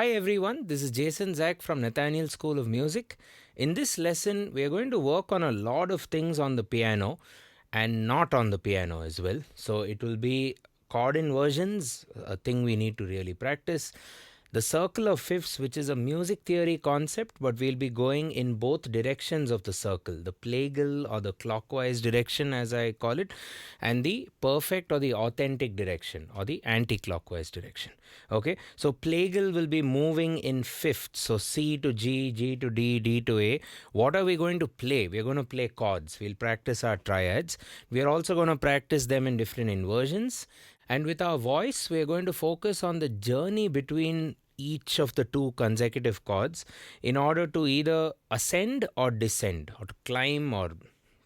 Hi everyone, this is Jason Zach from Nathaniel School of Music. In this lesson, we are going to work on a lot of things on the piano and not on the piano as well. So it will be chord inversions, a thing we need to really practice. The circle of fifths, which is a music theory concept, but we'll be going in both directions of the circle, the plagal or the clockwise direction as I call it, and the perfect or the authentic direction or the anti-clockwise direction. Okay, so plagal will be moving in fifths, so C to G, G to D, D to A. What are we going to play? We're going to play chords. We'll practice our triads. We are also going to practice them in different inversions. And with our voice, we're going to focus on the journey between each of the two consecutive chords in order to either ascend or descend, or to climb or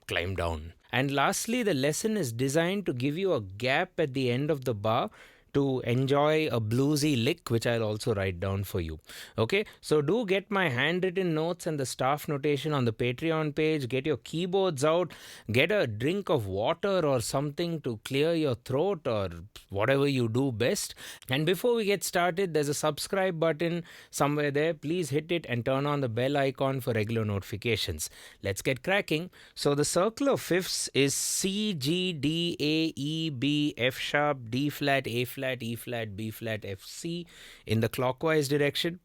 climb down. And lastly, the lesson is designed to give you a gap at the end of the bar to enjoy a bluesy lick, which I'll also write down for you. Okay, so do get my handwritten notes and the staff notation on the Patreon page. Get your keyboards out, get a drink of water or something to clear your throat or whatever you do best. And before we get started, there's a subscribe button somewhere there. Please hit it and turn on the bell icon for regular notifications. Let's get cracking. So the circle of fifths is C, G, D, A, E, B, F sharp, D flat, A flat, E flat, B flat, F, C in the clockwise direction.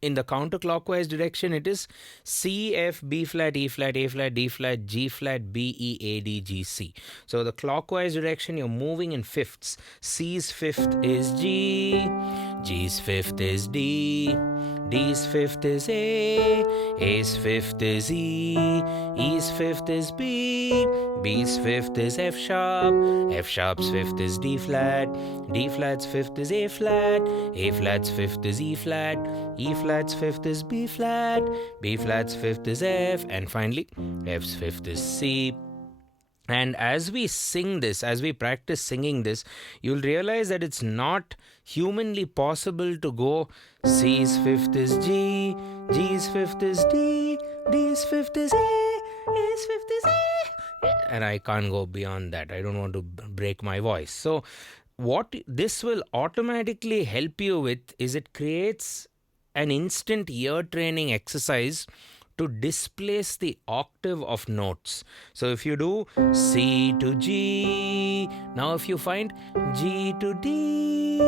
In the counterclockwise direction, it is C, F, B flat, E flat, A flat, D flat, G flat, B, E, A, D, G, C. So the clockwise direction, you're moving in fifths. C's fifth is G, G's fifth is D, D's fifth is A, A's fifth is E, E's fifth is B, B's fifth is F sharp, F sharp's fifth is D flat, D flat's fifth is A flat, A flat's fifth is E flat, E flat's fifth is B flat, B flat's fifth is F, and finally F's fifth is C. And as we sing this, as we practice singing this, you'll realize that it's not humanly possible to go C's fifth is G, G's fifth is D, D's fifth is A, A's fifth is A, and I can't go beyond that. I don't want to break my voice. So what this will automatically help you with is it creates an instant ear training exercise to displace the octave of notes. So if you do C to G, now if you find G to D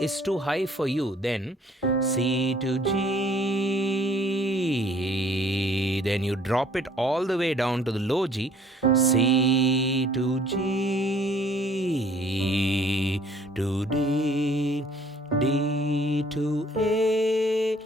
is too high for you, then C to G, then you drop it all the way down to the low G, C to G, to D, D to A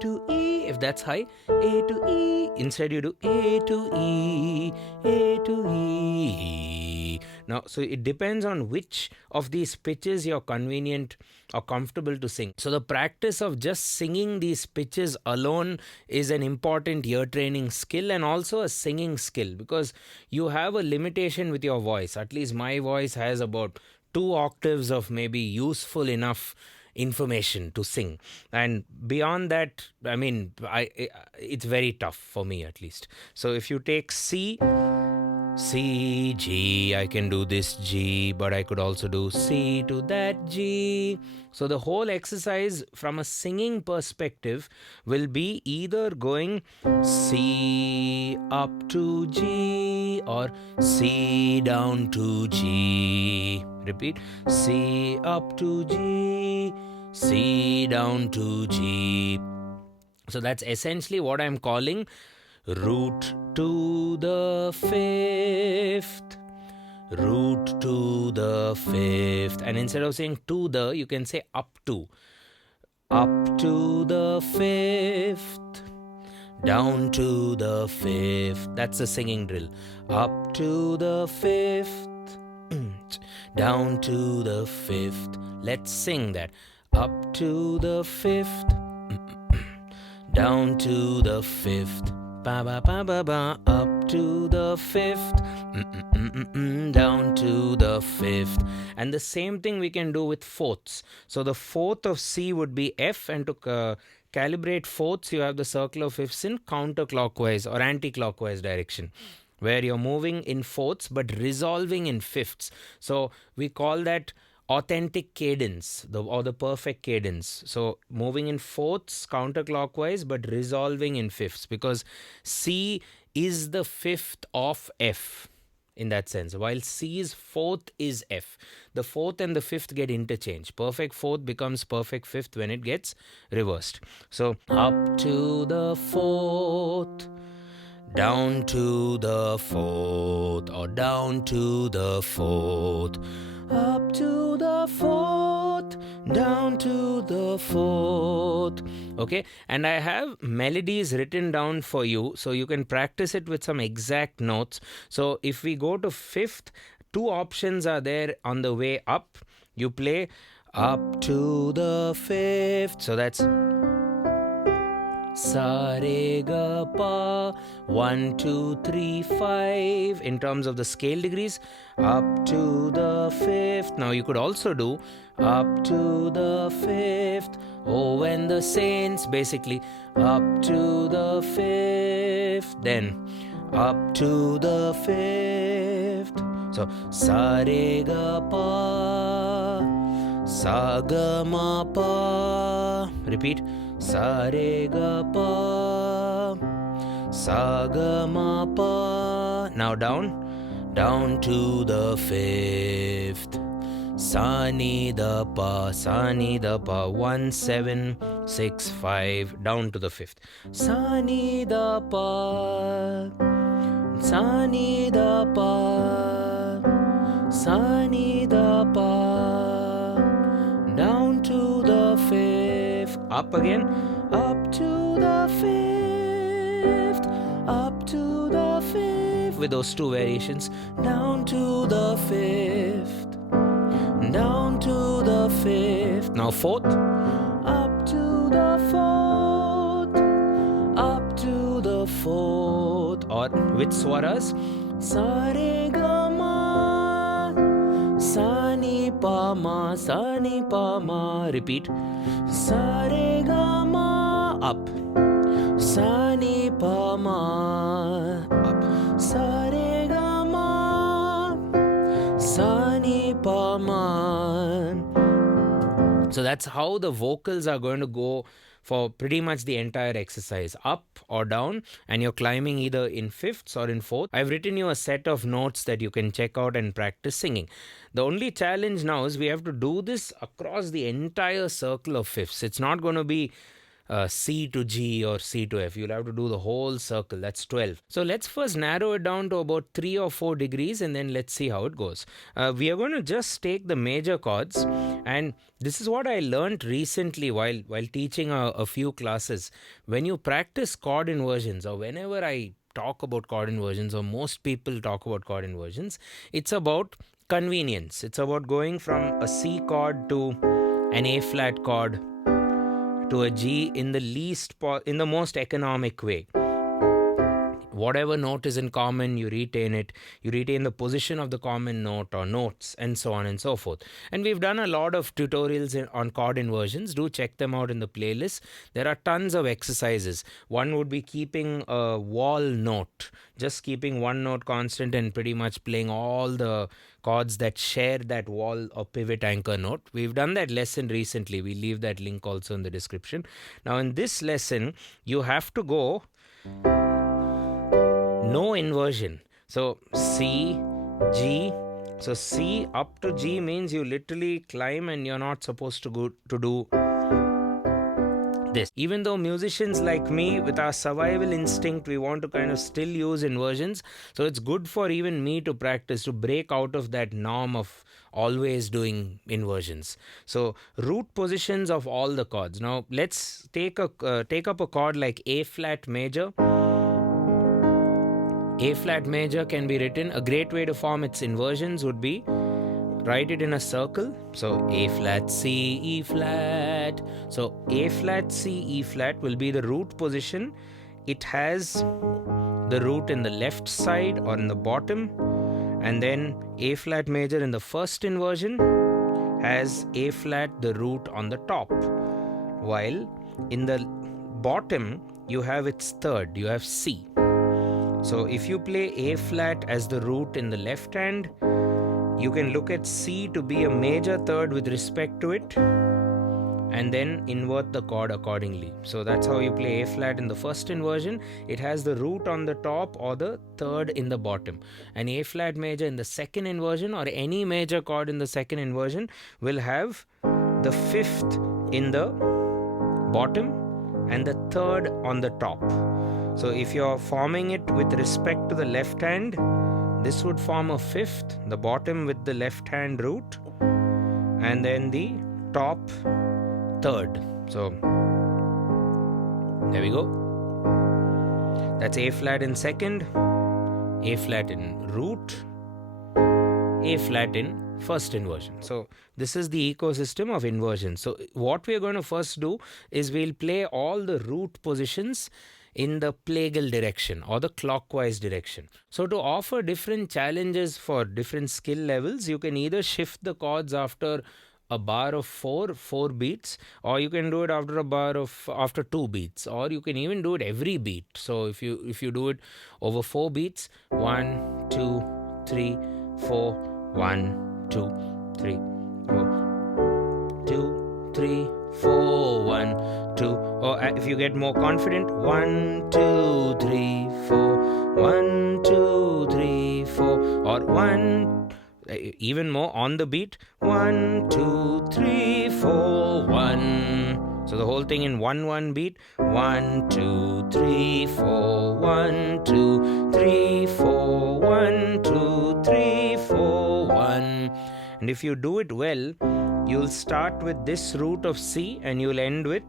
to E, if that's high, A to E, instead you do A to E, A to E. Now, so it depends on which of these pitches you're convenient or comfortable to sing. So the practice of just singing these pitches alone is an important ear training skill and also a singing skill, because you have a limitation with your voice. At least my voice has about 2 octaves of maybe useful enough information to sing, and beyond that, I mean, it's very tough for me at least. So if you take C, G, I can do this G, but I could also do C to that G. So the whole exercise from a singing perspective will be either going C up to G or C down to G. Repeat, C up to G, C down to G. So that's essentially what I'm calling root to the fifth, root to the fifth. And instead of saying to the, you can say up to the fifth, down to the fifth. That's the singing drill. Up to the fifth, down to the fifth. Let's sing that. Up to the fifth, down to the fifth. Ba ba ba ba ba. Up to the fifth, down to the fifth. And the same thing we can do with fourths. So the fourth of C would be F, and to calibrate fourths, you have the circle of fifths in counterclockwise or anti-clockwise direction, where you're moving in fourths but resolving in fifths. So we call that authentic cadence, or the perfect cadence. So moving in fourths counterclockwise, but resolving in fifths, because C is the fifth of F in that sense, while C's fourth is F. The fourth and the fifth get interchanged. Perfect fourth becomes perfect fifth when it gets reversed. So up to the fourth, down to the fourth, or down to the fourth, up to the fourth, down to the fourth. Okay, and I have melodies written down for you so you can practice it with some exact notes. So if we go to fifth, two options are there on the way up. You play up to the fifth, so that's Sa re ga pa, 1 2 3 5 in terms of the scale degrees, up to the fifth. Now you could also do up to the fifth, oh when the saints, basically up to the fifth, then up to the fifth. So sa re ga pa, sa ga ma pa, repeat, sa re ga pa, sa ga ma pa. Now down to the fifth, sa ni da pa, 1 7 6 5, down to the fifth, sa ni da pa, sa ni da pa, sa ni da pa, down to the fifth, up again, up to the fifth, up to the fifth, with those two variations, down to the fifth, down to the fifth. Now fourth, up to the fourth, up to the fourth, or with swaras, sa re ga ma, sa ni pa ma, sa ni pa ma, repeat, sa re ga ma, up, sa ni pa ma, up, sa re ga ma, sa ni pa ma. So that's how the vocals are going to go for pretty much the entire exercise, up or down, and you're climbing either in fifths or in fourth. I've written you a set of notes that you can check out and practice singing. The only challenge now is we have to do this across the entire circle of fifths. It's not going to be C to G or C to F. You'll have to do the whole circle. That's 12. So let's first narrow it down to about 3 or 4 degrees, and then let's see how it goes. We are going to just take the major chords, and this is what I learned recently while teaching a few classes. When you practice chord inversions, or whenever I talk about chord inversions, or most people talk about chord inversions, it's about convenience. It's about going from a C chord to an A flat chord to a G in the most economic way. Whatever note is in common, you retain it. You retain the position of the common note or notes, and so on and so forth. And we've done a lot of tutorials on chord inversions. Do check them out in the playlist. There are tons of exercises. One would be keeping a wall note, just keeping one note constant and pretty much playing all the chords that share that wall or pivot anchor note. We've done that lesson recently. We'll leave that link also in the description. Now in this lesson, you have to go no inversion. So C, G. So C up to G means you literally climb, and you're not supposed to go to do this. Even though musicians like me, with our survival instinct, we want to kind of still use inversions. So it's good for even me to practice, to break out of that norm of always doing inversions. So root positions of all the chords. Now let's take up a chord like A flat major. A flat major can be written. A great way to form its inversions would be write it in a circle. So A flat C E flat. So A flat C E flat will be the root position. It has the root in the left side or in the bottom, and then A flat major in the first inversion has A flat the root on the top, while in the bottom you have its third, you have C. So if you play A flat as the root in the left hand, you can look at C to be a major third with respect to it, and then invert the chord accordingly. So that's how you play A flat in the first inversion. It has the root on the top or the third in the bottom. And A flat major in the second inversion, or any major chord in the second inversion, will have the fifth in the bottom and the third on the top. So if you're forming it with respect to the left hand, this would form a fifth, the bottom with the left hand root, and then the top third. So there we go. That's A flat in second, A flat in root, A flat in first inversion. So this is the ecosystem of inversion. So what we're going to first do is we'll play all the root positions in the Plagal direction or the clockwise direction. So to offer different challenges for different skill levels, you can either shift the chords after a bar of four beats, or you can do it after 2 beats, or you can even do it every beat. So if you do it over 4 beats, 1 2 3 4, 1 2 3 4, 2 3 4, 1 2, or if you get more confident, 1 2 3 4, 1 2 3 4, or 1, even more on the beat, 1 2 3 4 1. So the whole thing in 1 beat, 1 2 3 4, 1 2 3 4, 1 2 3 4 1. And if you do it well, you'll start with this root of C and you'll end with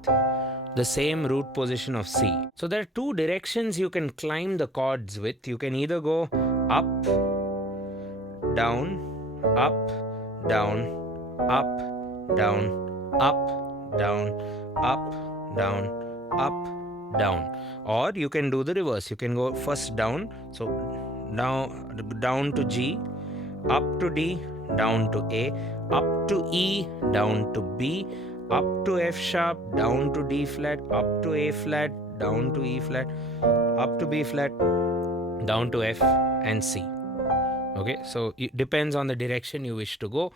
the same root position of C. So there are 2 directions you can climb the chords with. You can either go up, down, up, down, up, down, up, down, up, down, up, down. Or you can do the reverse. You can go first down, so now down to G, up to D, down to A, up to E, down to B, up to F sharp, down to D flat, up to A flat, down to E flat, up to B flat, down to F and C. Okay, so it depends on the direction you wish to go.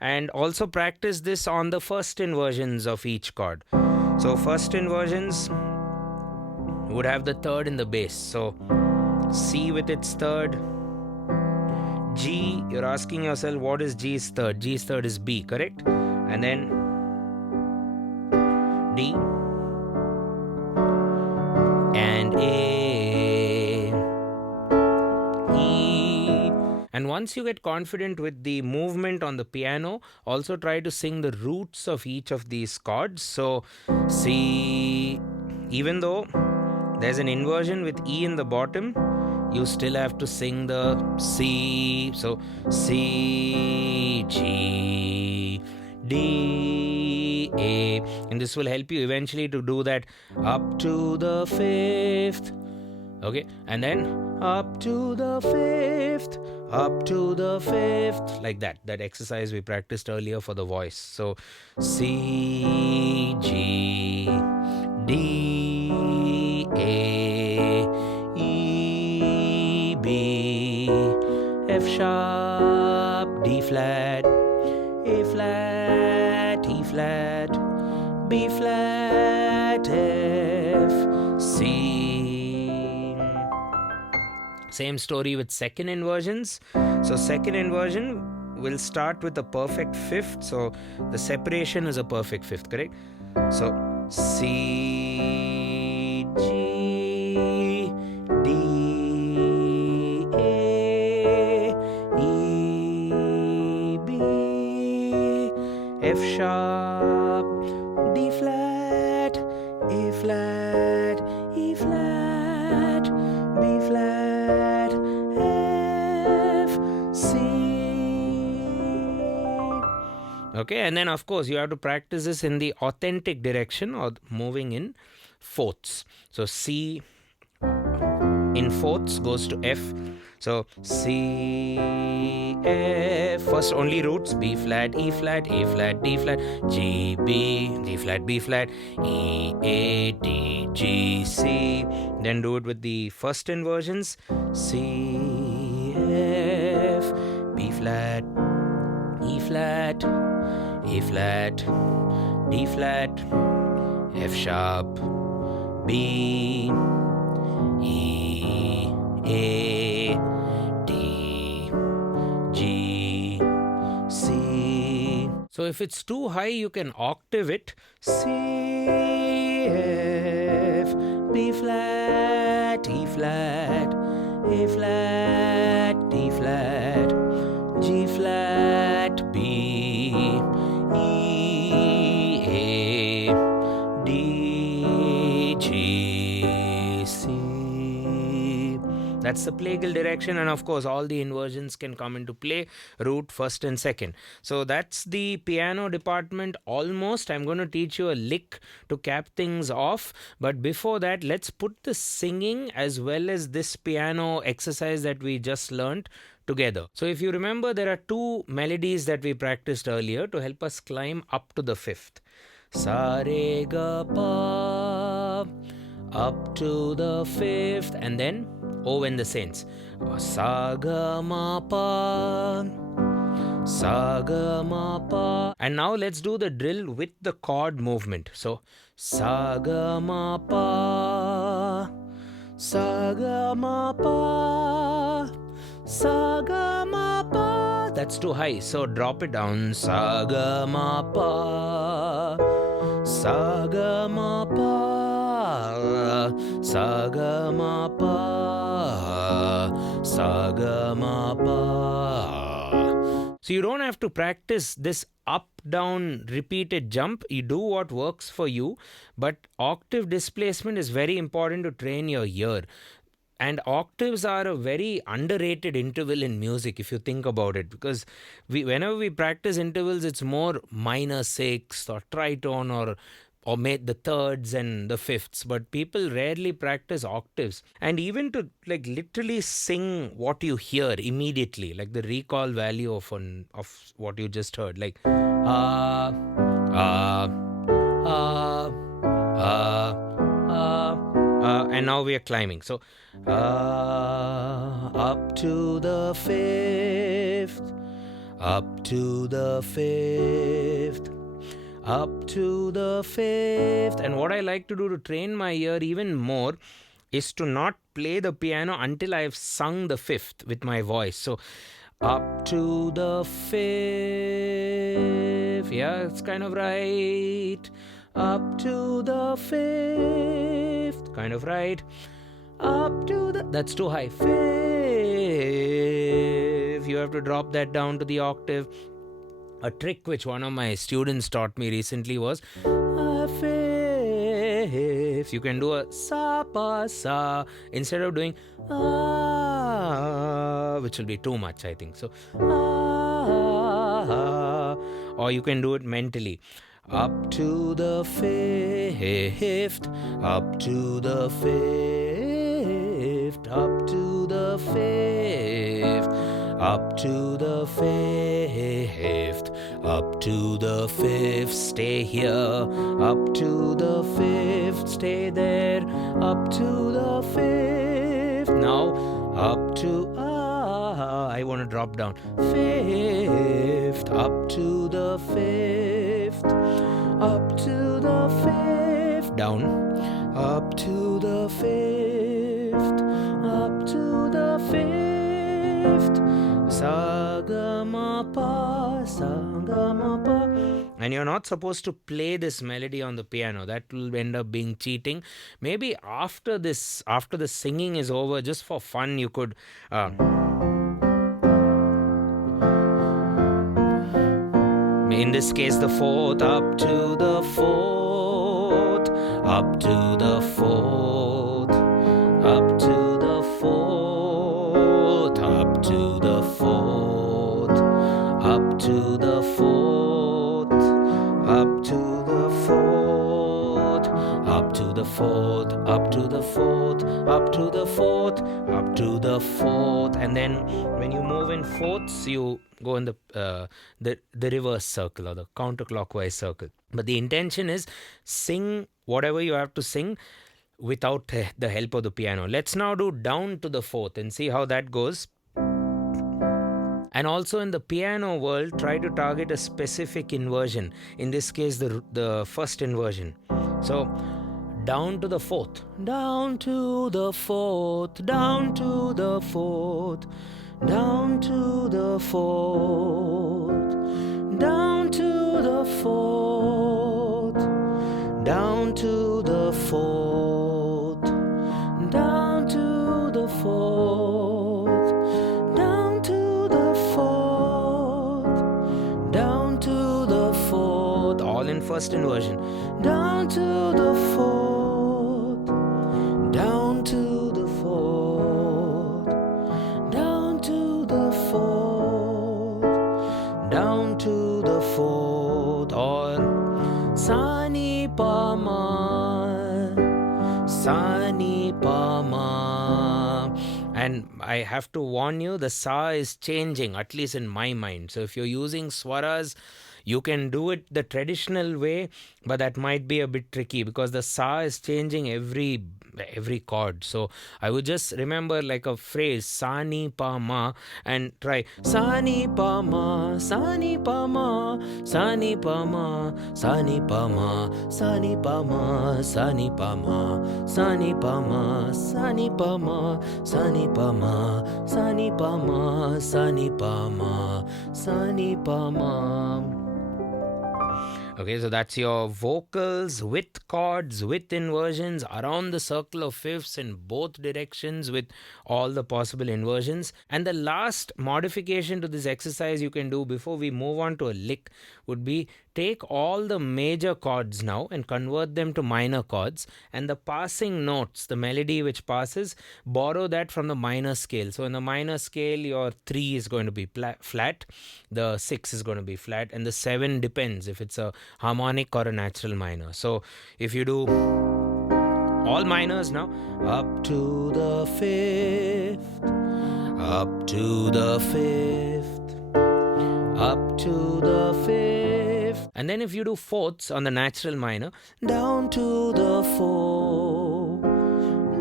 And also practice this on the first inversions of each chord. So first inversions would have the third in the bass. So C with its third. G, you're asking yourself, what is G's third? G's third is B, correct? And then D and A, E. And once you get confident with the movement on the piano, also try to sing the roots of each of these chords. So C, even though there's an inversion with E in the bottom, you still have to sing the C. So C, G, D, A. And this will help you eventually to do that up to the fifth. Okay, and then up to the fifth, up to the fifth, like that. That exercise we practiced earlier for the voice. So C, G, D, A, E, B, F sharp, D flat, A flat, E flat, B flat, F, C. Same story with second inversions. So second inversion will start with a perfect fifth. So the separation is a perfect fifth, correct? So C, G, D, A, E, B, F sharp, D flat, A flat, E flat, B flat, F, C. Okay, and then of course you have to practice this in the authentic direction or moving in fourths. So C in fourths goes to F. So C, F, first only roots, B flat, E flat, A flat, D flat, G, B, G flat, B flat, E, A, D, G, C. Then do it with the first inversions, C, F, B flat, E flat, A flat, D flat, F sharp, B, E, A, D, G, C. So if it's too high, you can octave it. C, F, B flat, E flat, A flat, D flat, G flat, B, E, A, D, G, C. That's the Plagal direction, and of course all the inversions can come into play, root, first and second. So that's the piano department almost. I'm going to teach you a lick to cap things off, but before that, let's put the singing as well as this piano exercise that we just learned together. So if you remember, there are two melodies that we practiced earlier to help us climb up to the fifth. Sa re ga pa, up to the fifth, and then O and the Saints. Sa ga ma pa, sa ga ma pa. And now let's do the drill with the chord movement. So sa ga ma pa, sa ga ma pa, sa ga ma pa. That's too high, so drop it down. Sa ga ma pa, sa ga ma pa, sa ga ma pa, sa ga ma pa. So you don't have to practice this up, down, repeated jump. You do what works for you, but octave displacement is very important to train your ear. And octaves are a very underrated interval in music, if you think about it, because whenever we practice intervals, it's more minor sixth or tritone or made the thirds and the fifths, but people rarely practice octaves. And even to like literally sing what you hear immediately, like the recall value of what you just heard, like ah ah ah ah ah, and now we are climbing. So up to the fifth, up to the fifth, up to the fifth. And what I like to do to train my ear even more is to not play the piano until I've sung the fifth with my voice. So up to the fifth, yeah, it's kind of right. Up to the fifth, kind of right. Up to the, that's too high. Fifth, you have to drop that down to the octave. A trick which one of my students taught me recently was a fifth. You can do a sa pa sa instead of doing which will be too much, I think. So or you can do it mentally. Up to the fifth, up to the fifth, up to the fifth, up to the fifth, up to the fifth, stay here, up to the fifth, stay there, up to the fifth. Now up to I want to drop down. Fifth, up to the fifth, up to the fifth, down, up to the fifth, up to the fifth, sa ga ma pa, sa ga ma pa. And you're not supposed to play this melody on the piano. That will end up being cheating. Maybe after the singing is over, just for fun, you could in this case the fourth, up to the fourth, up to the fourth, up to the fourth, up to the fourth, up to the fourth, up to the fourth, up to the fourth, up to the fourth, up to the fourth, up to the fourth. And then when you move in fourths, you go in the reverse circle or the counterclockwise circle. But the intention is sing whatever you have to sing without the help of the piano. Let's now do down to the fourth and see how that goes. And also in the piano world, try to target a specific inversion. In this case, the first inversion. So down to the fourth, down to the fourth, down to the fourth, down to the fourth, down to the fourth, down to the fourth, down to the fourth, down to the fourth, down to the fourth, all in first inversion, down to the fourth, down to the fourth, down to the fourth, down to the fourth, or sa ni pa ma, sa ni pa ma. And I have to warn you, the sa is changing, at least in my mind. So if you're using swaras, you can do it the traditional way, but that might be a bit tricky because the sa is changing every chord. So I would just remember like a phrase, sa ni pa ma, and try sa ni pa ma, sa ni pa ma, sa ni pa ma, sa ni pa ma, sa ni pa ma, sa ni pa ma, sa ni pa ma, sa ni pa ma, sa ni pa ma, sa ni pa ma, sa ni pa ma, sa ni pa ma. Okay, so that's your vocals with chords, with inversions, around the circle of fifths in both directions with all the possible inversions. And the last modification to this exercise you can do before we move on to a lick would be take all the major chords now and convert them to minor chords, and the passing notes, the melody which passes, borrow that from the minor scale. So in the minor scale, your 3 is going to be flat, the 6 is going to be flat, and the 7 depends if it's a harmonic or a natural minor. So if you do all minors now, up to the 5th, up to the 5th, up to the 5th, and then if you do fourths on the natural minor, down to the 4th,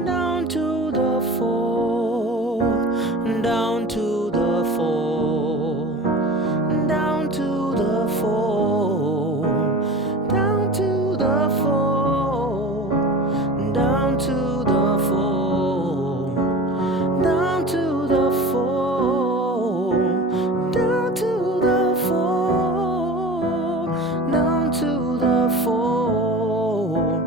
down to the 4th, down to the 4th, down to the 4th, down to the 4th, down to the 4th, down to the 4th, down to the 4th, down to the 4th,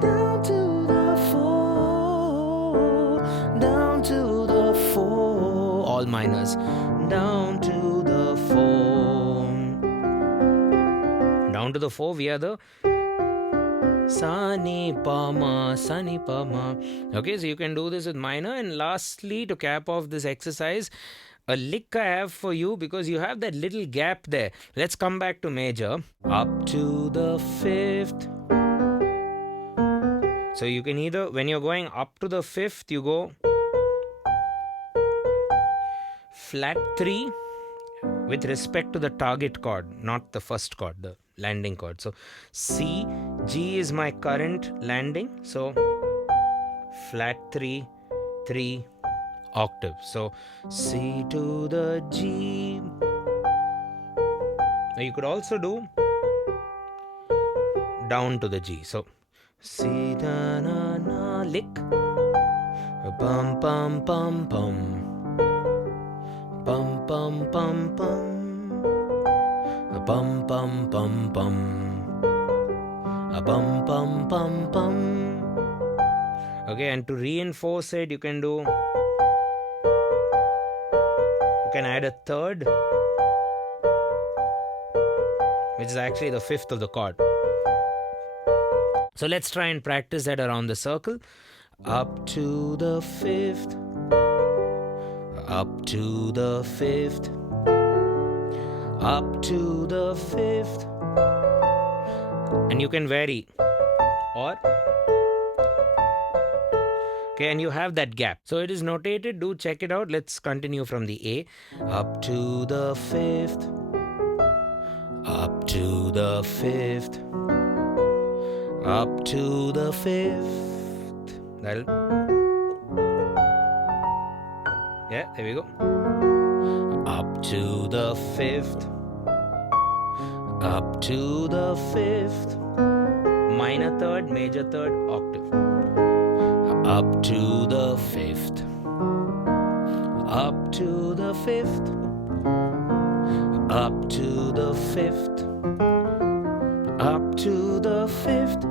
down to the 4th, down to the 4th, all minors, down to the 4th, down to the 4, we are the sa ni pa ma, sa ni pa ma. Okay, so you can do this with minor. And lastly, to cap off this exercise, a lick I have for you because you have that little gap there. Let's come back to major. Up to the 5th. So you can either, when you're going up to the 5th, you go flat 3 with respect to the target chord, not the first chord, the landing chord. So C, G is my current landing. So flat 3, 3, octave. So C to the G. Now you could also do down to the G. So C da na na lick, bum bum bum bum, bum bum bum bum, bum bum bum bum, bum bum bum bum. Okay, and to reinforce it, you can do, you can add a third, which is actually the 5th of the chord. So let's try and practice that around the circle. Up to the 5th, up to the 5th, up to the 5th, and you can vary, or okay, and you have that gap. So it is notated, do check it out. Let's continue from the A. Up to the 5th, up to the 5th, up to the 5th. That'll, yeah, there we go. up to the fifth, up to the fifth, minor third, major third, octave, up to the fifth, up to the fifth, up to the fifth, up to the fifth,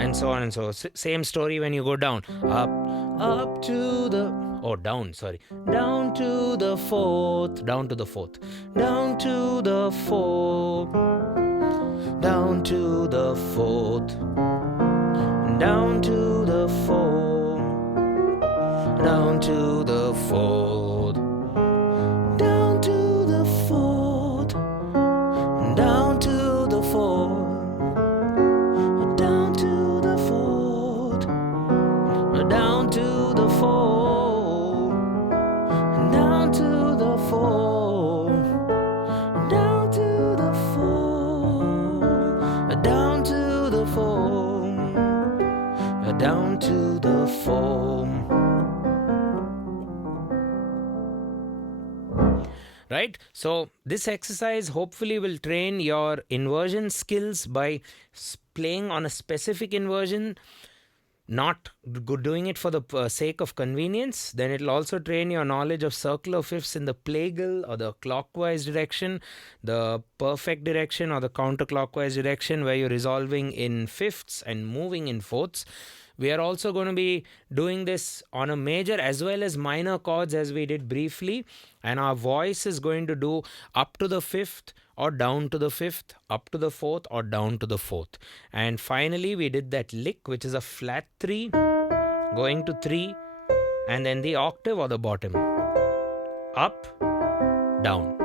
and so on and so on. Same story when you go down. Up to the, down to the fourth, down to the fourth, down to the fourth, down to the fourth, down to the fourth, down to the fourth, down to the fourth, down to the fourth, down to the fourth, down to the fourth, down to the fourth, down to the fourth, down to the fourth, down to the fourth. Right? So this exercise hopefully will train your inversion skills by playing on a specific inversion, not doing it for the sake of convenience. Then it will also train your knowledge of circular fifths in the plagal or the clockwise direction, the perfect direction or the counterclockwise direction, where you're resolving in fifths and moving in fourths. We are also going to be doing this on a major as well as minor chords, as we did briefly, and our voice is going to do up to the fifth or down to the fifth, up to the fourth or down to the fourth. And finally we did that lick, which is a flat 3 going to 3, and then the octave or the bottom, up, down.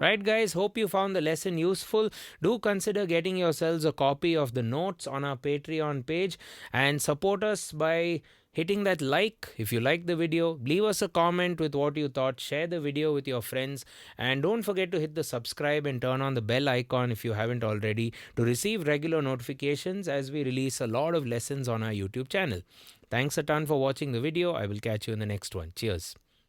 Right, guys, hope you found the lesson useful. Do consider getting yourselves a copy of the notes on our Patreon page and support us by hitting that like if you like the video. Leave us a comment with what you thought. Share the video with your friends, and don't forget to hit the subscribe and turn on the bell icon if you haven't already, to receive regular notifications as we release a lot of lessons on our YouTube channel. Thanks a ton for watching the video. I will catch you in the next one. Cheers.